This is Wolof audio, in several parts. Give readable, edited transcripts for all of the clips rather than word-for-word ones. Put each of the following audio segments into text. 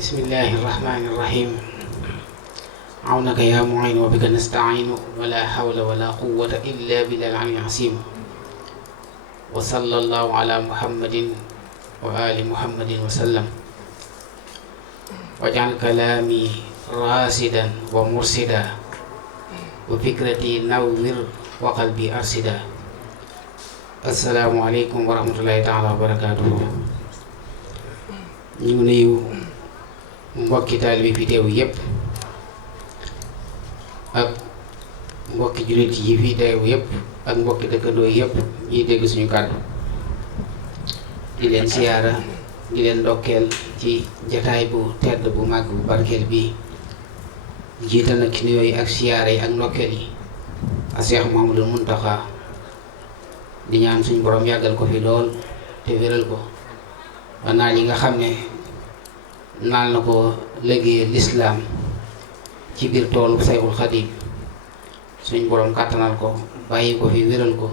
bismillahi irrahmani irrahim awnaka ya muin wa bika nastainu wala hawla wala quwwata illa billahi al-aliyyil azim wa sallallahu ala muhammadin wa ali muhammadin wa sallam waj'al kalami rasidan wa mursida wa fikrati nawwir wa qalbi arsida. Assalaamu aleykum wa rahmatullahi taala wa barakaatuhu. ñu ngi nuyu mbokki taalibe fi teew yépp ak mbokki jullit yi fi teew yépp ak mbokki dëkkandoo yépp ñuy dégg suñu kàddu di leen siyaara di leen ndokkeel ci jataay bu tedd bu màgg bu barkeel bi jiital na ki nuyoo yi ak siyaara yi ak ndokkeel yi a Seex Muhammadul Muntaxa di ñaan suñu borom yàggal ko fi lool te wéral ko ba naal yi nga xam ne naal na ko liggéeyal lislaam ci biir toolu Sayxul Xadiim suñ borom kàttanal ko bàyyi ko fi wéral ko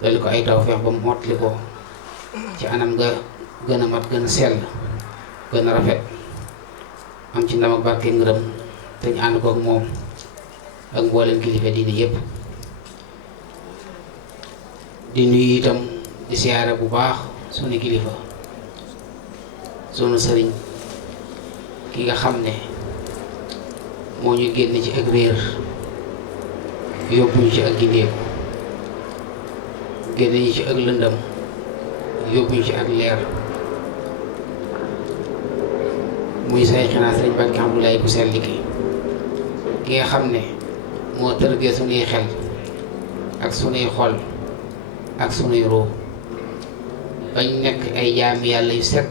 dolli ko ay tawfeex ba mu mottali ko ci anam nga gën a mat gën a sell gën a rafet am ci ndam ak barke ngërëm te ñu ànd ko ak moom ak mboolem kilifa diine yépp di nuyu itam di siyaare bu baax sunu kilifa sunu sëriñ ki nga xam ne moo ñu génn ci ak réer yóbbu ñu ci ak gindeeku génn ñu ci ak lëndam yóbbu ñu ci ak leer muy say xanaa sëriñ Mbàkke Abdoulaye bu sell ki nga xam ne moo tërgee sunuy xel ak sunuy xol ak sunuy ruu bañ nekk ay jaami yàlla yu set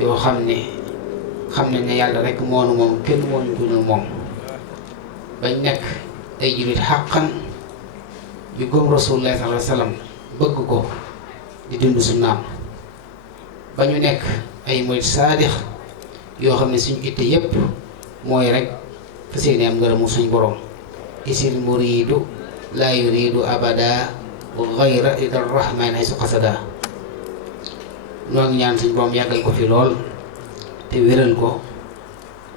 yoo xam ne yàlla rek moonu moom kenn moonu dul moom bañ nekk ay jullit xàqan yu gëm rasulullah sallallahu alayhi wasallam bëgg ko di dund sunnaam ba ñu nekk ay murid saadix yoo xam ne suñu itte yépp mooy rek fa seeni am ngërëmu suñu borom isil muridu la yuridu abada ghayra ridar rahman haysu qasada. noo ngi ñaan suñu borom yàggal ko fi lool te wéral ko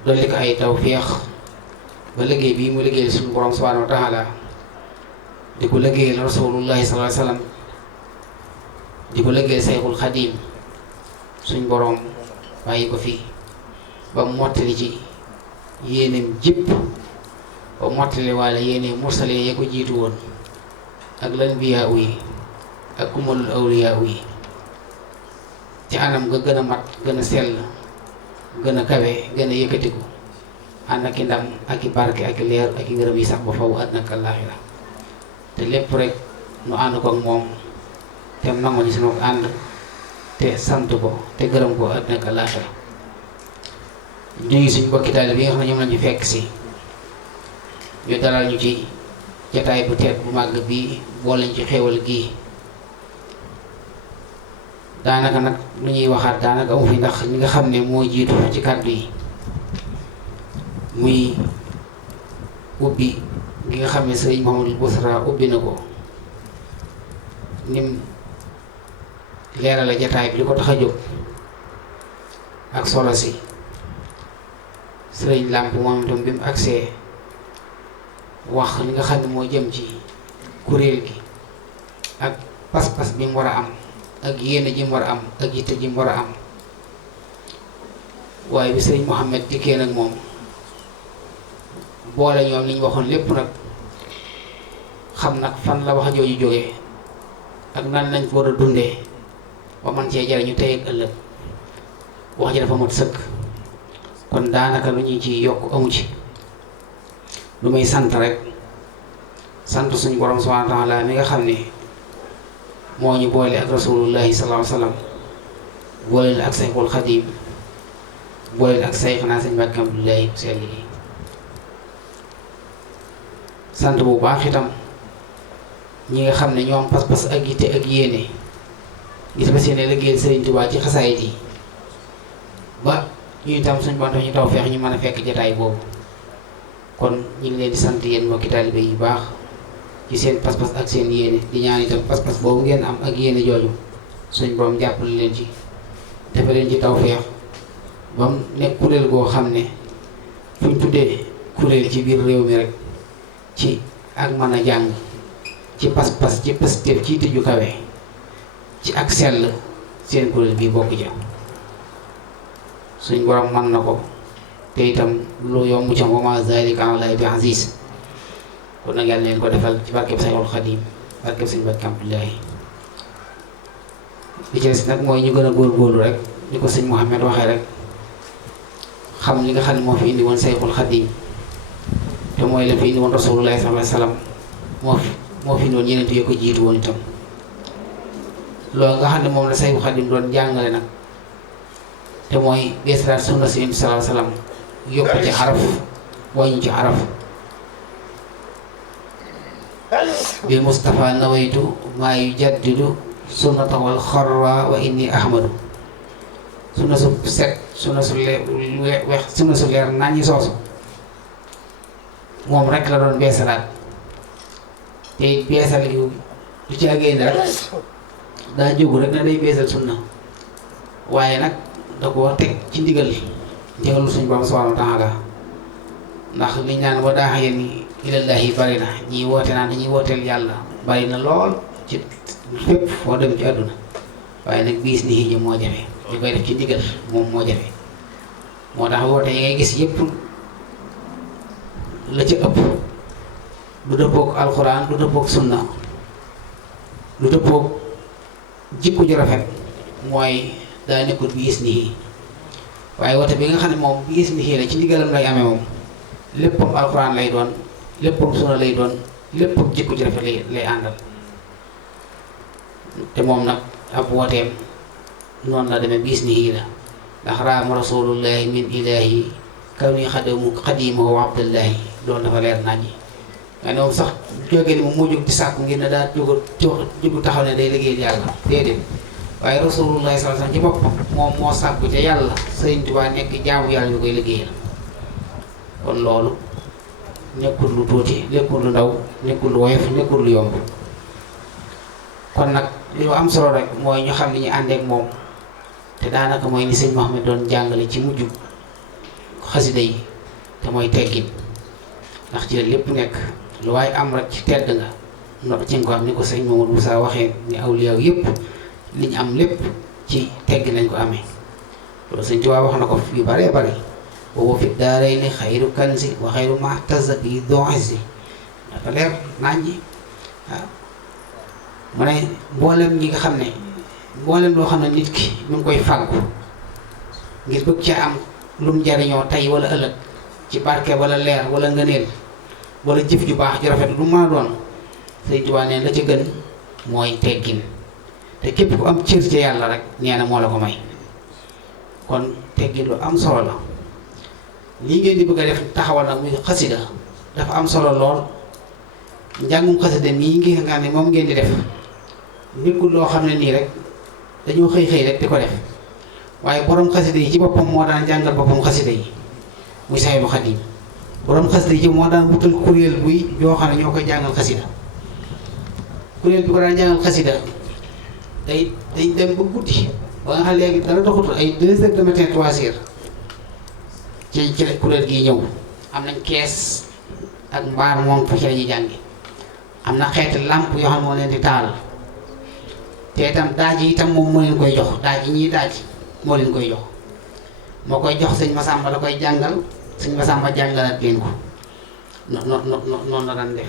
dolli ko ay tawféex ba liggéey bii mu liggéeyal suñu borom subhanahu wa taala di ko liggéeyal rasulullahi sallallahu alayhi wasallam di ko liggéeyal Sayxul Xadiim suñu borom bàyyi ko fi ba mottali ci yéeneem jépp ba mottali walla yéene mursale ya ko jiitu woon ak lanbiyaa yi ak kumalul awliyaa yi ci anam nga gën a mat gën a sell gën a kawe gën a yëkkatiku ànd ak i ndam ak i barke ak i leer ak i ngërëm yi sax ba faw àddina ak àllaaxira te lépp rek nu ànd ko ak moom te nangu ñu sunu ànd te sant ko te gërëm ko àddina ak àllaaxira ñuy suñ mbokki taalibe bi nga xam ne ñoom lañu fekk si ñu dalal ñu ci jataay bu teet bu màgg bii boole ñu ci xéewal gii daanaka nag lu ñuy waxaat daanaka amu fi ndax ñi nga xam ne moo jiitu ci kàddu yi muy ubbi gi nga xam ne sëriñ Mouhamadou Bousra ubbi na ko nim leerala jataay bi li ko tax a jóg ak solo si sëriñ làmp moom itam bi mu agsee wax li nga xam ne moo jëm ci kuréel gi ak pas-pas bi mu war a am ak yéene ji mu war a am ak yitte ji mu war a am waaye bi sëriñ Mouhamed dikkee nag moom boole ñoom li ñu waxoon lépp nag xam nag fan la wax jooju jógee ak nan lañ ko war a dundee ba man cee jariñu tey ak ëllëg wax ji dafa mat sëkk kon daanaka lu ñu ci yokk amu ci lu may sant rek sant suñu borom subhanahu wa ta'ala mi nga xam ne moo ñu boole ak rasulullahi sallallahu alayhi wasallam boole ak Sayxul Xadiim boole ak Sayxuna Sëñ Mbàkke Abdoulaye sell gi sant bu baax itam ñi nga xam ne ñoo am pas-pas ak yitte ak yéene gis ba seene liggéeyal Sëriñ Tuubaa ci xasaayit yi ba ñu itam suñu banto ñu taw feex ñu mën a fekk jataay boobu kon ñu ngi leen di sant yéen mbokki taalibe yi baax ci seen pas-pas ak seen yéene di ñaan itam pas-pas boobu ngeen am ak yéene jooju suñ borom jàppale leen ci dafa leen ci tawfeex ba mu nekk kuréel goo xam ne fu ñu tuddee kuréel ci biir réew mi rek ci ak mën a jàng ci pas-pas ci pëstéef ci tëju kawe ci ak sell seen kuréel bii bokk ja suñ borom mën na ko te itam lu yomb ca wa maa zaalika alallaahi bi aziiz kon nag yàlla leen ko defal ci barkeb Seexul Xadiim barkeb Sëñ Mbàkke Abdoulaye li ci des nag mooy ñu gën a góorgóorlu rek ni ko sëñ Mouhamed waxee rek xam li nga xam ne moo fi indi woon Seexul Xadiim te mooy la fi indi woon Rasulullaahi sallallaahu alayhi wa sallam moo fi indi woon yeneen yi ko jiitu woon itam loolu nga xam ne moom la Seexul Xadiim doon jàngale nag te mooy beesalaat sunna si sallallaahu alayhi wa sallam yokk ci xaraf wàññi ci xaraf bil Mustafa nawaytu maa yujaddidu sunnatawal xarra wa inni ahmadu sunna su set sunna su weex sunna su leer naa ñi soosu moom rek la doon beesalaat te it beesal gi du ci àggee rek daa jógu rek na day beesal sunna waaye nag da koo teg ci ndigalul suñu Boroom subhaanahu wa taala ndax liñ naan wa daa yéen ilallaahi bari na ñii woote naan dañuy wooteel yàlla bari na lool ci fépp foo dem ci àdduna waaye nag biis ni hiji moo jafe ñu koy def ci ndigal moom moo jafe moo tax woote yi ngay gis yépp la ci ëpp du dëppook alxuraan du dëppook sunna du dëppook jikko ju rafet mooy daa nekkul biis ni hi waaye woote bi nga xam ne moom biis ni hi la ci ndigalam lay amee moom léppam alxuraan lay doon léppam sunna lay doon léppam jikko ju rafet lay àndal te moom nag ab wooteem noonu la demee biis ni hi la ndax raama rasulullahi min ilahi kaw ni xadimahu wa abdullahi loolu dafa leer nañ ñi nga ne moom sax jógee ni moom moo jóg di sàkku ngir ne daal jógu taxaw ne day liggéeyal yàlla déedéet waaye rasulullahi sallallahu alayhi wasallam ci boppam moom moo sàkku ca yàlla Sëriñ Tuubaa nekk jaamu yàlla ñu koy liggéeyal kon loolu nekkul lu tuuti nekkul lu ndaw nekkul lu woyof nekkul lu yomb kon nag li am solo rek mooy ñu xam li ñu àndeek moom te daanaka mooy ni sëñ Mouhamed doon jàngale ci mujj xasida yi te mooy teggin ndax ci la lépp nekk lu waaye am rek ci tedd nga no ci nga ko am ni ko sëñ Mamadou Moussa waxee ni awliyaaw yëpp li ñu am lépp ci teggin lañ ko amee loolu sëñ Tuubaa wax na ko yu baree bari boobu fi daarayni xayru kanzi wa xayru mahtaza bi doxisi dafa leer naañ ñi waaw mu ne mboolem ñi nga xam ne mboolem loo xam ne nit ki mu ngi koy fàggu ngir bëgg ca am lu mu jariñoo tey wala ëllëg ci barke wala leer wala ngëneel wala jëf ju baax ju rafet lu mën a doon Sëñ Tuubaa neen la ca gën mooy teggin te képp ku am cër ci yàlla rek nee na moo la ko may kon teggin lu am solo la lii ngeen di bëgg a def taxawal nag muy xasida dafa am solo lool njàngum xasida mii ngi nga ne moom ngeen di def nekkul loo xam ne nii rek dañoo xëy rek di ko def waaye borom xasida yi ci boppam moo daan jàngal boppam xasida yi muy Seexul Xadiim borom xasida yi ci moo daan wutal kuréel buy yoo xam ne ñoo koy jàngal xasida kuréel bi ko daan jàngal xasida day dem ba guddi ba nga xam léegi dara doxutul ay 2 heures de matin 3 heures ci kuréel gii ñëw am nañ kees ak mbaar moom fa ci la ñuy jàngi am na xeeti làmp yoo xam ne moo leen di taal te itam daaj yi itam moom moo leen koy jox daaj yi ñuy daaj moo leen koy jox moo koy jox sëñ Masamba la koy jàngal sëñ Masamba jàngalaat leen ko noonu la daan def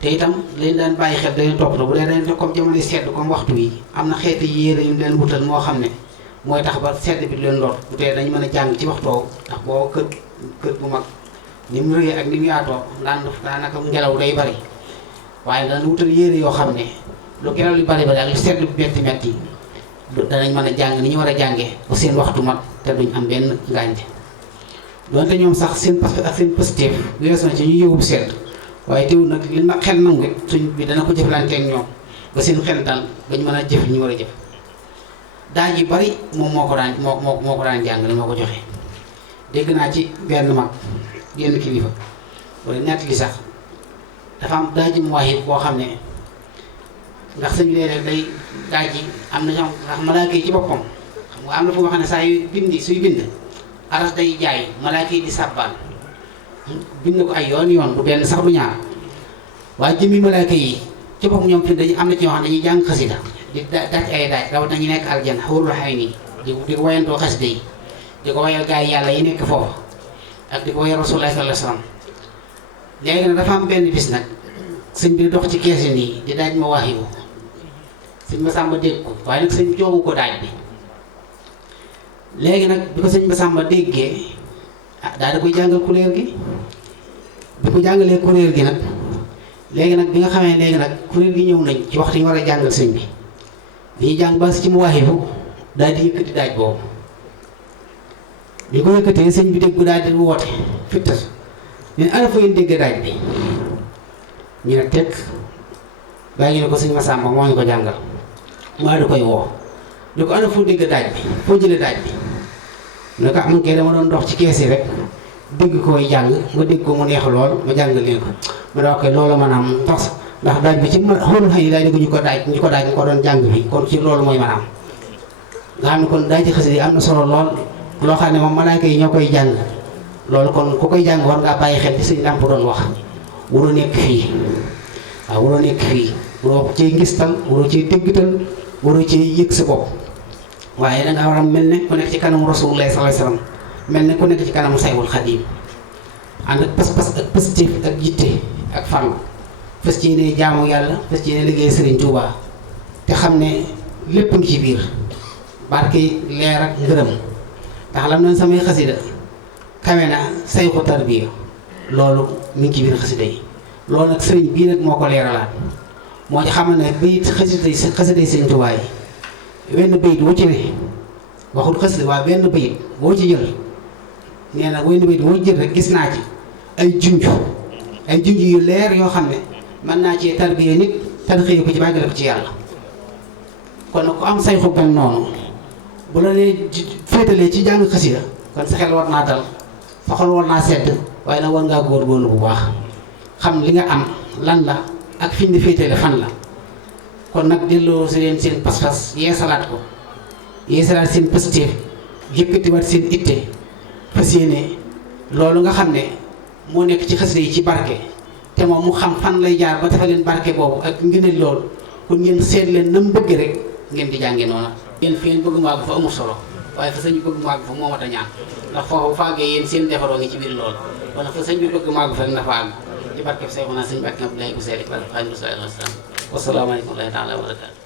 te itam leen daan bàyyi xel dañu topp bu dee dañu comme jamono sedd comme waxtu yi am na xeeti yére yu leen wutal moo xam ne mooy tax ba sedd bi du leen lor bu dee dañu mën a jàng ci waxtoo ndax boo kër bu mag ni mu rëyee ak ni mu yaatoo daanaka ngelaw day bari waaye dana wutal yére yoo xam ne lu ngelaw li bari bari ak lu sedd bi metti danañ mën a jàng ni ñu war a jàngee ba seen waxtu mat te duñ am benn ngànte donte ñoom sax seen pas ak seen positif weesu na ci ñu yëwub sedd waaye teewul nag li ma xel nangu suñ bi dana ko jëflanteeg ñoom ba seen xel dal ba ñu mën a jëf li ñu war a jëf daaj yu bari moom moo ko daan jàng li moo ko joxe dégg naa ci benn mag genn kilifa wala ñett li sax dafa am daaj mu wax boo xam ne ndax sëñ bi léeg-léeg day daaj yi am na ñoom ndax malaaka yi ci boppam xam am na fu ma xam ne saa yu bindi suy bind aras day jaay malaaka yi di sàbbal bind ko ay yoon yoon bu benn sax bu ñaar waaye jëmmi malaaka yi ci bopp ñoom fi dañu am na ci ñoo xam ne dañuy jàng xasida di daaj ay daaj rawat nañu nekk aljan xawrul xay nii di ko wayantoo xasida yi di ko wayal gaa yi yàlla yi nekk foofu ak di ko wayal Rasulullah sallallahu alayhi wasallam léegi nag dafa am benn bis nag sëñ bi dox ci kees yi nii di daaj ma wax yu sëñ Masamba dégg ko waaye nag sëñ joogu ko daaj bi léegi nag bi ko sëñ Masamba déggee daal da koy jàngal kuréel gi bi ko jàngalee kuréel gi nag léegi nag bi nga xamee léegi nag kuréel gi ñëw nañ ci waxtu ñu war a jàngal sëñ bi dañuy jàng ba ci mu waaxibu daal di yëkkati daaj boobu bi ko yëkkatee sëñ bi dégg daal di woote fittal leen ana fa yéen dégg daaj bi ñu ne tekk bàyyi ñu ne ko sëñ Masamba moo ñu ko jàngal maa da koy woo di ko ana foo dégg daaj bi foo jëlee daaj bi ne ko am kay dama doon dox ci kees yi rek dégg koy jàng ma dégg ko mu neex lool ma jàngal leen ko ma daa koy loolu maanaam tax ndax daaj bi ci xoolul xëy daay dégg ñu ko doon jàng fi kon ci loolu mooy maanaam nga xam ne kon daaj ci xasida yi am na solo lool loo xam ne moom malaaka yi ñoo koy jàng loolu kon ku koy jàng war ngaa bàyyi xel di sëñ Lamp doon wax waroo nekk fii waaw waroo nekk fii waroo ciy ngistal waroo ciy déggtal waroo ciy yëg sa bopp waaye dangaa war a mel ne ku nekk ci kanamu Rasulullah sallallahu alayhi wasallam mel ne ku nekk ci kanamu Sayxul Xadiim ànd ak pas-pas ak positif ak yitte ak farlu fas ci ne jaamu yàlla fas ci ne liggéey Serigne Touba te xam ne lépp ngi ci biir barke leer ak ngërëm ndax lam nañ samay xasida kawe na sayxu tarbiya loolu mi ngi ci biir xasida yi loolu nag sëriñ bii nag moo ko leeralaat moo ci xamal ne bayit xasida yi Serigne Touba yi wenn bayit woo ci ne waxul xasida waa benn bayit boo ci jël nee na wenn bayit boo ci jël rek gis naa ci ay junj yu leer yoo xam ne mën naa cee tarbiya nit tarxiya ko ci bàggale ko ci yàlla kon nag ku am sayxu mel noonu bu la nee féetalee ci jàng xasida kon sa xel war naa dal sa xol war naa sedd waaye nag war ngaa góorgóorlu bu baax xam li nga am lan la ak fiñ di féetale fan la kon nag delloo si leen seen pas-pas yeesalaat ko yeesalaat seen positif yëkkatiwaat seen itte fas yéene loolu nga xam ne moo nekk ci xasida yi ci barke te moom mu xam fan lay jaar ba dafa leen barke boobu ak ngëneel loolu kon ngeen seet leen na mu bëgg rek ngeen di jàngee noonu. yéen fi ngeen bëgg mu àgg fa amul solo waaye fa sëñ bi bëgg mu àgg fa moo mat a ñaan ndax foofu faagee yéen seen defaroo ngi ci biir loolu wala fa sëñ bi bëgg mu àgg fa rek na fa àgg ci barke Seexuna sëñ Mbàkke Abdoulaye Bousso barke Xaadimu Rasuul wasalaamaaleykum wa rahmatullaahi taala wa barakaatu